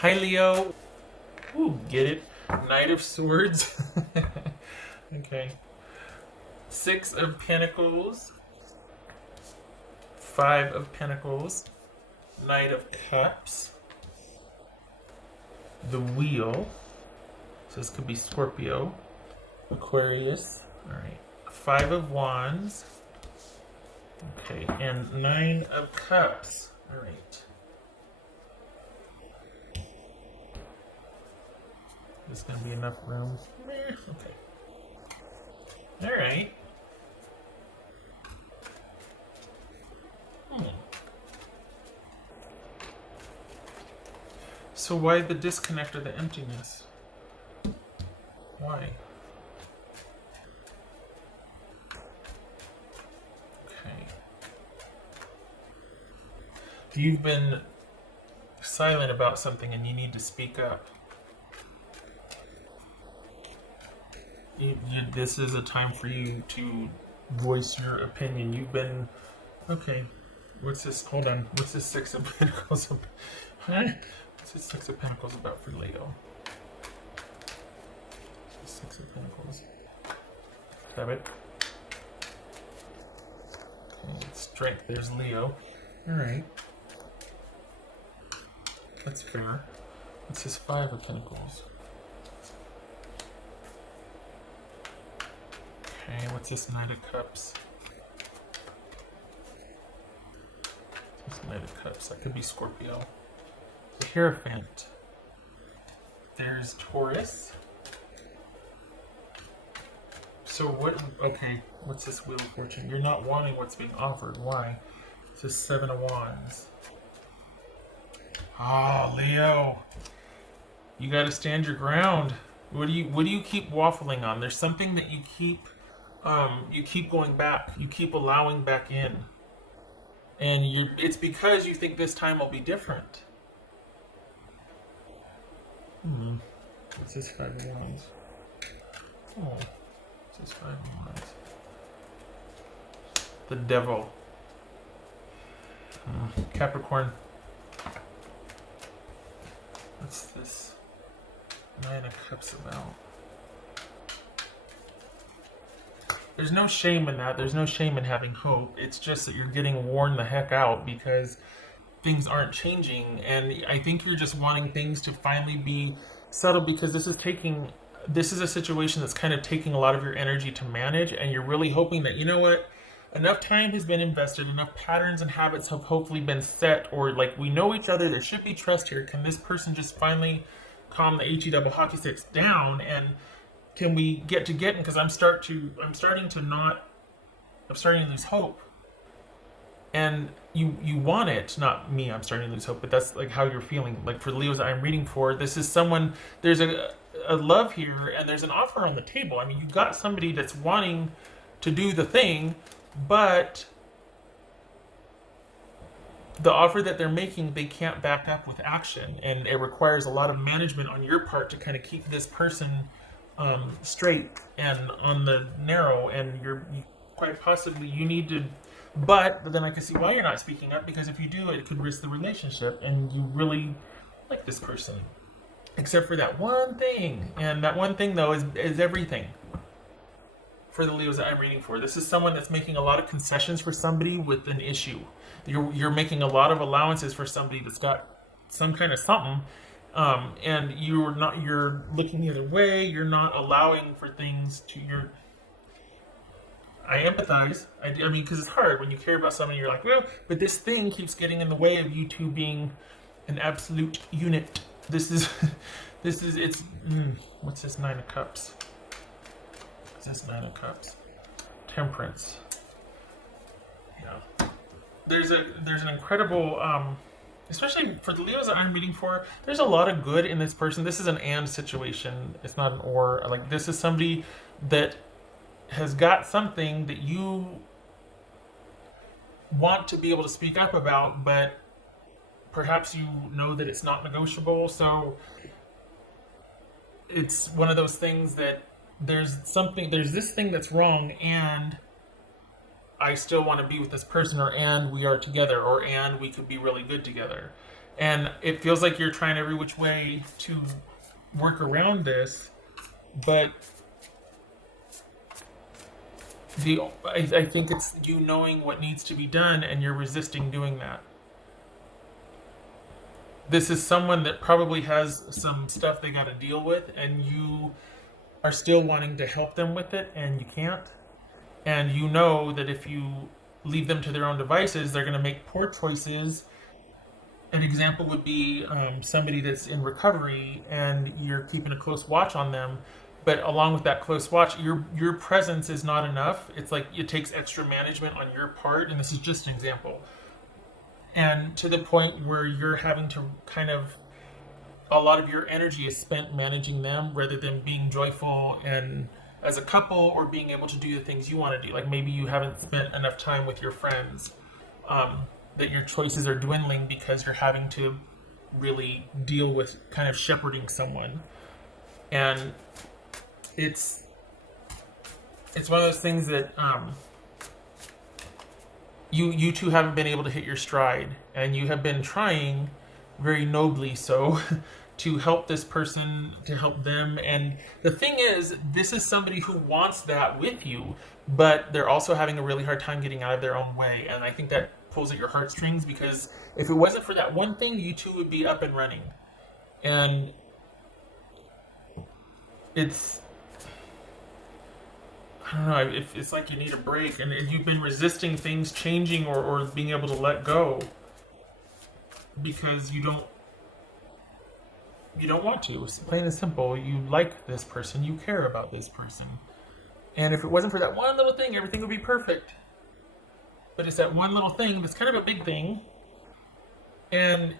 Hi, Leo. Ooh, get it? Knight of Swords. Okay. Six of Pentacles. Five of Pentacles. Knight of Cups. The Wheel. So this could be Scorpio. Aquarius. Alright. Five of Wands. Okay. And Nine of Cups. Alright. There's going to be enough room. Okay. Alright. So why the disconnect or the emptiness? Why? Okay. You've been silent about something and you need to speak up. This is a time for you to voice your opinion. You've been... Okay. What's this? Hold on. What's this Six of Pentacles about? Huh? What's this Six of Pentacles about for Leo? Six of Pentacles. Have it. Okay, strength. There's Leo. Alright. That's fair. What's this Five of Pentacles? Okay, what's this Knight of Cups? This Knight of Cups, that could be Scorpio. The Hierophant. There's Taurus. So what, okay, what's this Wheel of Fortune? You're not wanting what's being offered, why? It's this Seven of Wands. Oh, Leo. You gotta stand your ground. What do you keep waffling on? There's something that you keep going back. You keep allowing back in. And it's because you think this time will be different. What's this Five of Wands? Oh, what's this Five of Wands? The Devil. Capricorn. What's this Nine of Cups about? There's no shame in that. There's no shame in having hope. It's just that you're getting worn the heck out because things aren't changing. And I think you're just wanting things to finally be settled because this is a situation that's kind of taking a lot of your energy to manage. And you're really hoping that, you know what, enough time has been invested, enough patterns and habits have hopefully been set, or like we know each other, there should be trust here. Can this person just finally calm the HE double hockey sticks down, and can we get to getting? Because I'm starting to lose hope. And you want it, not me. I'm starting to lose hope, but that's like how you're feeling. Like for Leos that I'm reading for, this is someone. There's a love here, and there's an offer on the table. I mean, you've got somebody that's wanting to do the thing, but the offer that they're making, they can't back up with action, and it requires a lot of management on your part to kind of keep this person straight and on the narrow, and you quite possibly you need to, but then I can see why you're not speaking up, because if you do, it could risk the relationship, and you really like this person, except for that one thing, and that one thing though is everything. For the Leos that I'm reading for, this is someone that's making a lot of concessions for somebody with an issue. You're making a lot of allowances for somebody that's got some kind of something, and you're looking the other way. You're not allowing for things to your. I empathize. I mean, because it's hard when you care about someone. You're like, well, but this thing keeps getting in the way of you two being an absolute unit. This is it's. What's this Nine of Cups? What's this Nine of Cups? Temperance. Yeah. There's an incredible, especially for the Leos that I'm reading for, there's a lot of good in this person. This is an and situation. It's not an or. Like, this is somebody that has got something that you want to be able to speak up about, but perhaps you know that it's not negotiable. So it's one of those things that there's this thing that's wrong, and I still want to be with this person, or and we are together, or and we could be really good together. And it feels like you're trying every which way to work around this, but I think it's you knowing what needs to be done and you're resisting doing that. This is someone that probably has some stuff they got to deal with, and you are still wanting to help them with it, and you can't. And you know that if you leave them to their own devices, they're going to make poor choices. An example would be somebody that's in recovery and you're keeping a close watch on them, but along with that close watch, your presence is not enough. It's like it takes extra management on your part, and this is just an example. And to the point where you're having to kind of, a lot of your energy is spent managing them rather than being joyful and as a couple, or being able to do the things you want to do. Like maybe you haven't spent enough time with your friends, that your choices are dwindling because you're having to really deal with kind of shepherding someone. And it's one of those things that you two haven't been able to hit your stride, and you have been trying very nobly so to help this person, to help them. And the thing is, this is somebody who wants that with you, but they're also having a really hard time getting out of their own way. And I think that pulls at your heartstrings, because if it wasn't for that one thing, you two would be up and running. And it's, I don't know, it's like you need a break, and you've been resisting things changing or being able to let go because you don't want to. It's plain and simple. You like this person, you care about this person. And if it wasn't for that one little thing, everything would be perfect. But it's that one little thing that's kind of a big thing, and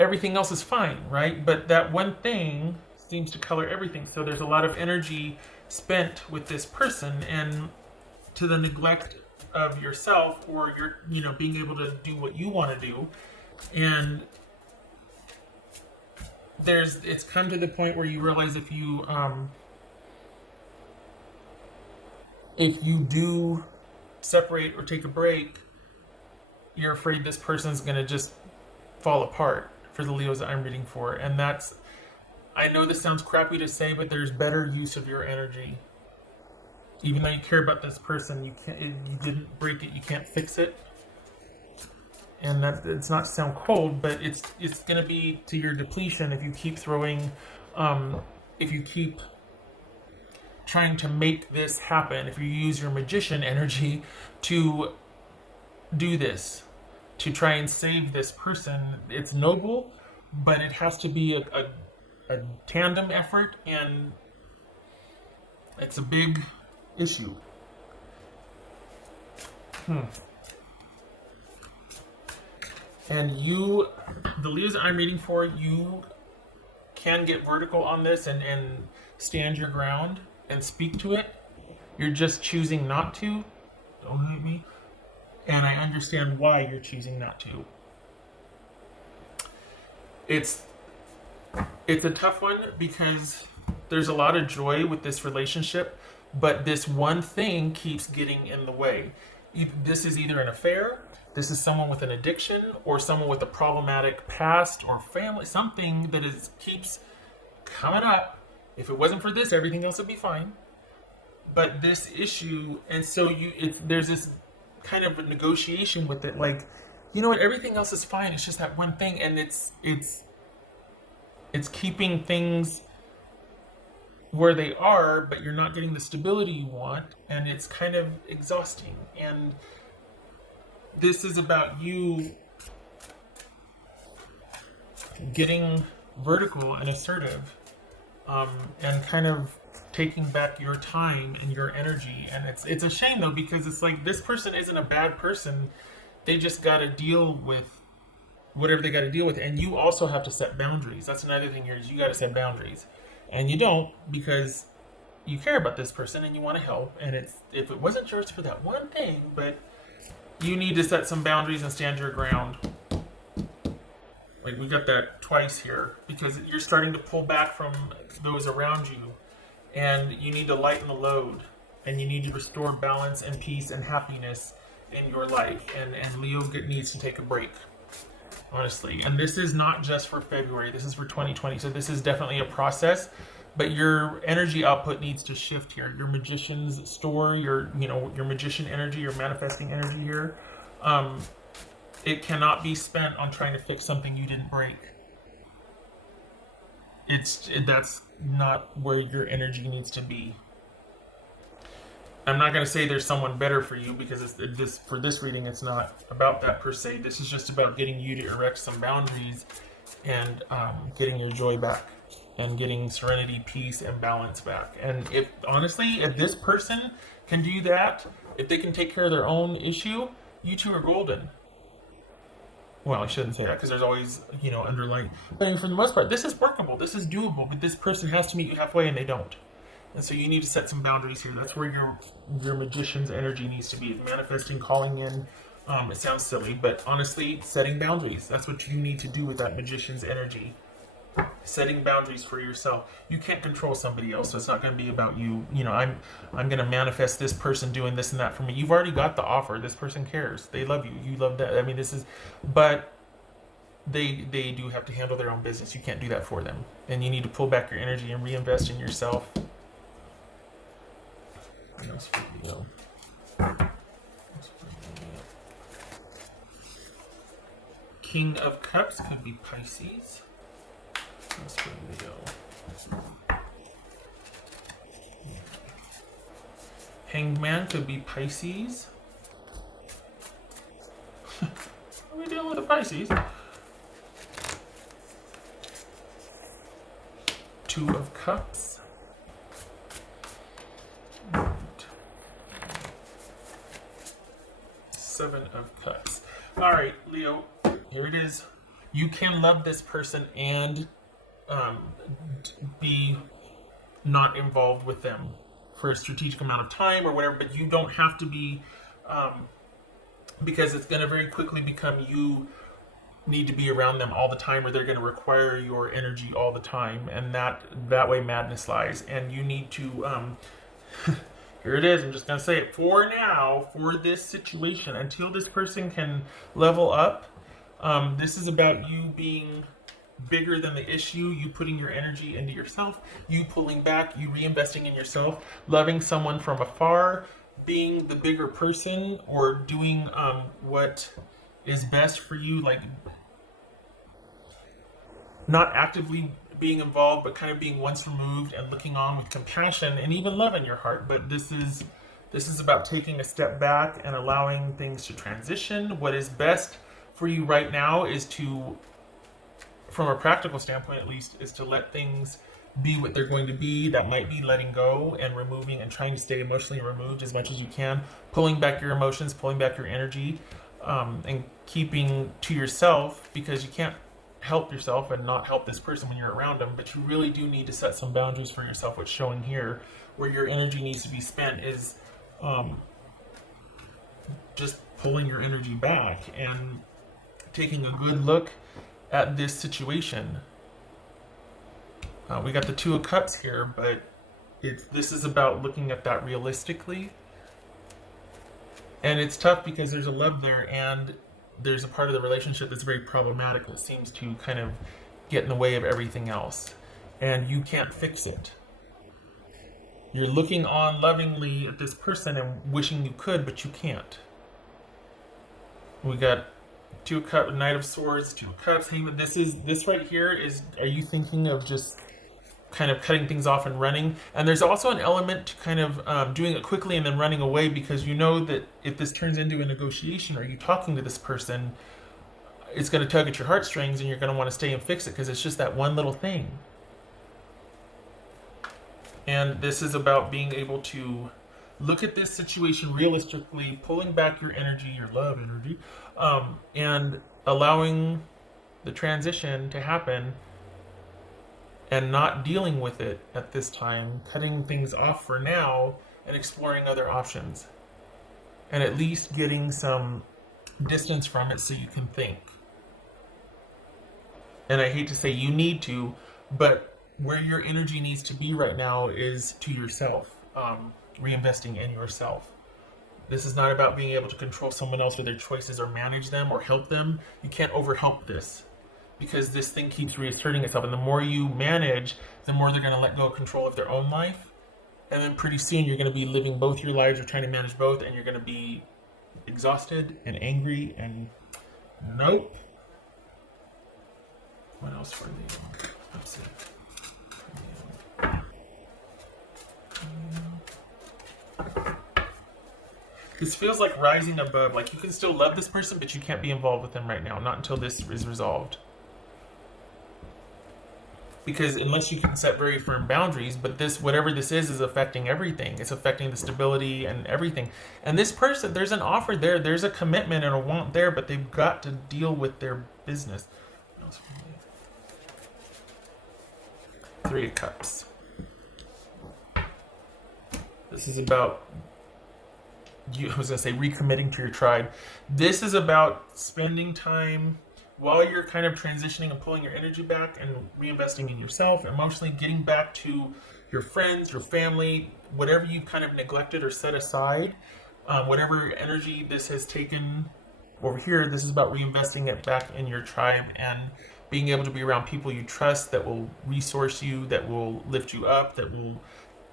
everything else is fine, right? But that one thing seems to color everything. So there's a lot of energy spent with this person, and to the neglect of yourself, or your, being able to do what you want to do. And it's come to the point where you realize if you do separate or take a break, you're afraid this person's going to just fall apart, for the Leos that I'm reading for. And I know this sounds crappy to say, but there's better use of your energy. Even though you care about this person, you didn't break it, you can't fix it. And it's not to sound cold, but it's going to be to your depletion if you keep throwing, if you keep trying to make this happen, if you use your magician energy to do this, to try and save this person. It's noble, but it has to be a tandem effort, and it's a big issue. And the Leos I'm reading for, you can get vertical on this and stand your ground and speak to it. You're just choosing not to. Don't hate me. And I understand why you're choosing not to. It's a tough one because there's a lot of joy with this relationship, but this one thing keeps getting in the way. This is either an affair, this is someone with an addiction, or someone with a problematic past or family, something that keeps coming up. If it wasn't for this, everything else would be fine. But this issue, and so there's this kind of a negotiation with it, like, you know what, everything else is fine, it's just that one thing, and it's keeping things where they are, but you're not getting the stability you want, and it's kind of exhausting. And this is about you getting vertical and assertive, and kind of taking back your time and your energy. And it's a shame though, because it's like, this person isn't a bad person, they just got to deal with whatever they got to deal with. And you also have to set boundaries. That's another thing here, is you got to set boundaries, and you don't, because you care about this person and you want to help, and if it wasn't just for that one thing, but you need to set some boundaries and stand your ground. Like, we got that twice here, because you're starting to pull back from those around you, and you need to lighten the load, and you need to restore balance and peace and happiness in your life. And Leo needs to take a break. honestly. And this is not just for February, this is for 2020. So this is definitely a process, but your energy output needs to shift here. Your magician's store, your magician energy, your manifesting energy here, it cannot be spent on trying to fix something you didn't break. That's not where your energy needs to be. I'm not going to say there's someone better for you, because for this reading, it's not about that per se. This is just about getting you to erect some boundaries and getting your joy back and getting serenity, peace, and balance back. And if this person can do that, if they can take care of their own issue, you two are golden. Well, I shouldn't say that, because there's always, underlying. But I mean, for the most part, this is workable. This is doable. But this person has to meet you halfway, and they don't. And so you need to set some boundaries here. That's where your magician's energy needs to be. Manifesting, calling in. It sounds silly, but honestly, setting boundaries. That's what you need to do with that magician's energy. Setting boundaries for yourself. You can't control somebody else, so it's not going to be about you. I'm going to manifest this person doing this and that for me. You've already got the offer. This person cares. They love you. You love that. I mean, but they do have to handle their own business. You can't do that for them. And you need to pull back your energy and reinvest in yourself. What else for Leo? King of Cups could be Pisces. What else for Leo? Hanged Man could be Pisces. What are we dealing with the Pisces? Two of Cups. Seven of Cups. All right, Leo, here it is. You can love this person and be not involved with them for a strategic amount of time or whatever, but you don't have to be, because it's going to very quickly become you need to be around them all the time, or they're going to require your energy all the time, and that way madness lies. And you need to here it is. I'm just going to say it. For now, for this situation, until this person can level up, this is about you being bigger than the issue, you putting your energy into yourself, you pulling back, you reinvesting in yourself, loving someone from afar, being the bigger person, or doing what is best for you, like not actively being involved, but kind of being once removed and looking on with compassion and even love in your heart. But this is about taking a step back and allowing things to transition. What is best for you right now is to, from a practical standpoint at least, is to let things be what they're going to be. That might be letting go and removing and trying to stay emotionally removed as much as you can, pulling back your emotions, pulling back your energy, and keeping to yourself, because you can't help yourself and not help this person when you're around them. But you really do need to set some boundaries for yourself. What's showing here, where your energy needs to be spent, is just pulling your energy back and taking a good look at this situation. We got the Two of Cups here, but this is about looking at that realistically. And it's tough because there's a love there, and there's a part of the relationship that's very problematic that seems to kind of get in the way of everything else. And you can't fix it. You're looking on lovingly at this person and wishing you could, but you can't. We got Two of Cups, Knight of Swords, Two of Cups. This right here is, are you thinking of just kind of cutting things off and running? And there's also an element to kind of doing it quickly and then running away, because you know that if this turns into a negotiation, or you talking to this person, it's going to tug at your heartstrings, and you're going to want to stay and fix it because it's just that one little thing. And this is about being able to look at this situation realistically, pulling back your energy, your love energy, and allowing the transition to happen, and not dealing with it at this time, cutting things off for now and exploring other options, and at least getting some distance from it so you can think. And I hate to say you need to, but where your energy needs to be right now is to yourself, reinvesting in yourself. This is not about being able to control someone else or their choices or manage them or help them. You can't overhelp this, because this thing keeps reasserting itself. And the more you manage, the more they're going to let go of control of their own life. And then pretty soon you're going to be living both your lives or trying to manage both, and you're going to be exhausted and angry and nope. What else for Leo? Let's see. This feels like rising above. Like you can still love this person, but you can't be involved with them right now. Not until this is resolved. Because unless you can set very firm boundaries, but this, whatever this is affecting everything. It's affecting the stability and everything. And this person, there's an offer there. There's a commitment and a want there, but they've got to deal with their business. Three of Cups. This is about, I was going to say recommitting to your tribe. This is about spending time while you're kind of transitioning and pulling your energy back and reinvesting in yourself, emotionally getting back to your friends, your family, whatever you've kind of neglected or set aside, whatever energy this has taken over here. This is about reinvesting it back in your tribe and being able to be around people you trust that will resource you, that will lift you up, that will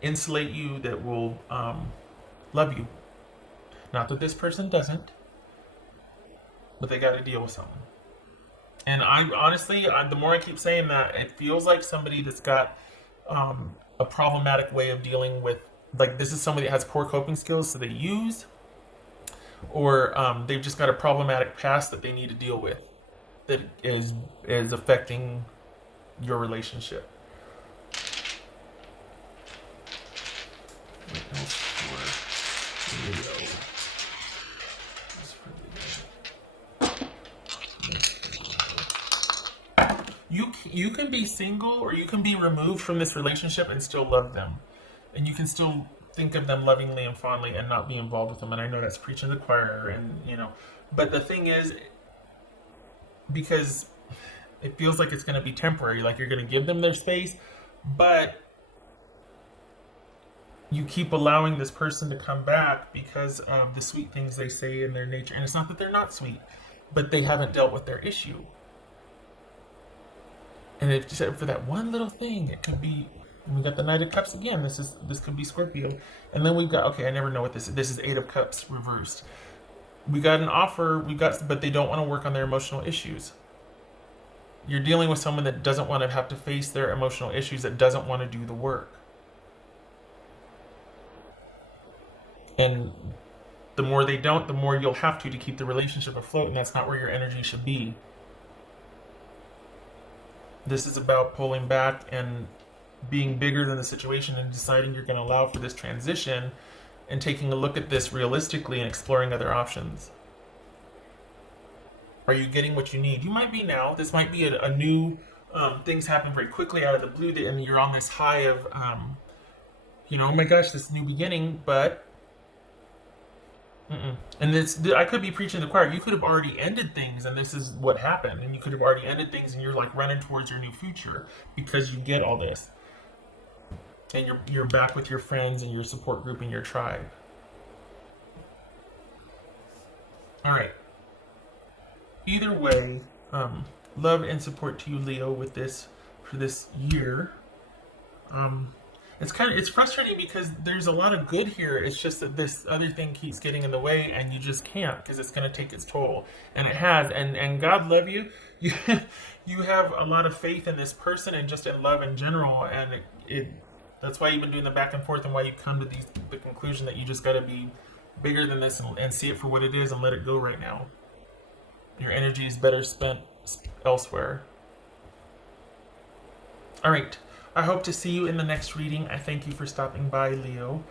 insulate you, that will love you. Not that this person doesn't, but they got to deal with something. And I honestly, the more I keep saying that, it feels like somebody that's got a problematic way of dealing with, like this is somebody that has poor coping skills, so they use, or they've just got a problematic past that they need to deal with that is affecting your relationship. What else for Leo? You can be single or you can be removed from this relationship and still love them. And you can still think of them lovingly and fondly and not be involved with them. And I know that's preaching to the choir, and but the thing is, because it feels like it's going to be temporary, like you're going to give them their space, but you keep allowing this person to come back because of the sweet things they say in their nature. And it's not that they're not sweet, but they haven't dealt with their issue. And if just for that one little thing, it could be. And we got the Knight of Cups again. This could be Scorpio, and then we've got, okay, I never know what this is. This is Eight of Cups reversed. We got an offer. But they don't want to work on their emotional issues. You're dealing with someone that doesn't want to have to face their emotional issues, that doesn't want to do the work. And the more they don't, the more you'll have to keep the relationship afloat, and that's not where your energy should be. This is about pulling back and being bigger than the situation and deciding you're going to allow for this transition and taking a look at this realistically and exploring other options. Are you getting what you need? You might be now. This might be a new, things happen very quickly out of the blue, and you're on this high of, oh my gosh, this new beginning, but and I could be preaching to the choir. You could have already ended things, and this is what happened. And you could have already ended things, and you're like running towards your new future because you get all this, and you're back with your friends and your support group and your tribe. All right. Either way, love and support to you, Leo, with this for this year. It's frustrating because there's a lot of good here. It's just that this other thing keeps getting in the way, and you just can't, because it's going to take its toll, and it has. And God love you. You have a lot of faith in this person and just in love in general, and that's why you've been doing the back and forth, and why you come to the conclusion that you just got to be bigger than this and see it for what it is and let it go right now. Your energy is better spent elsewhere. All right. I hope to see you in the next reading. I thank you for stopping by, Leo.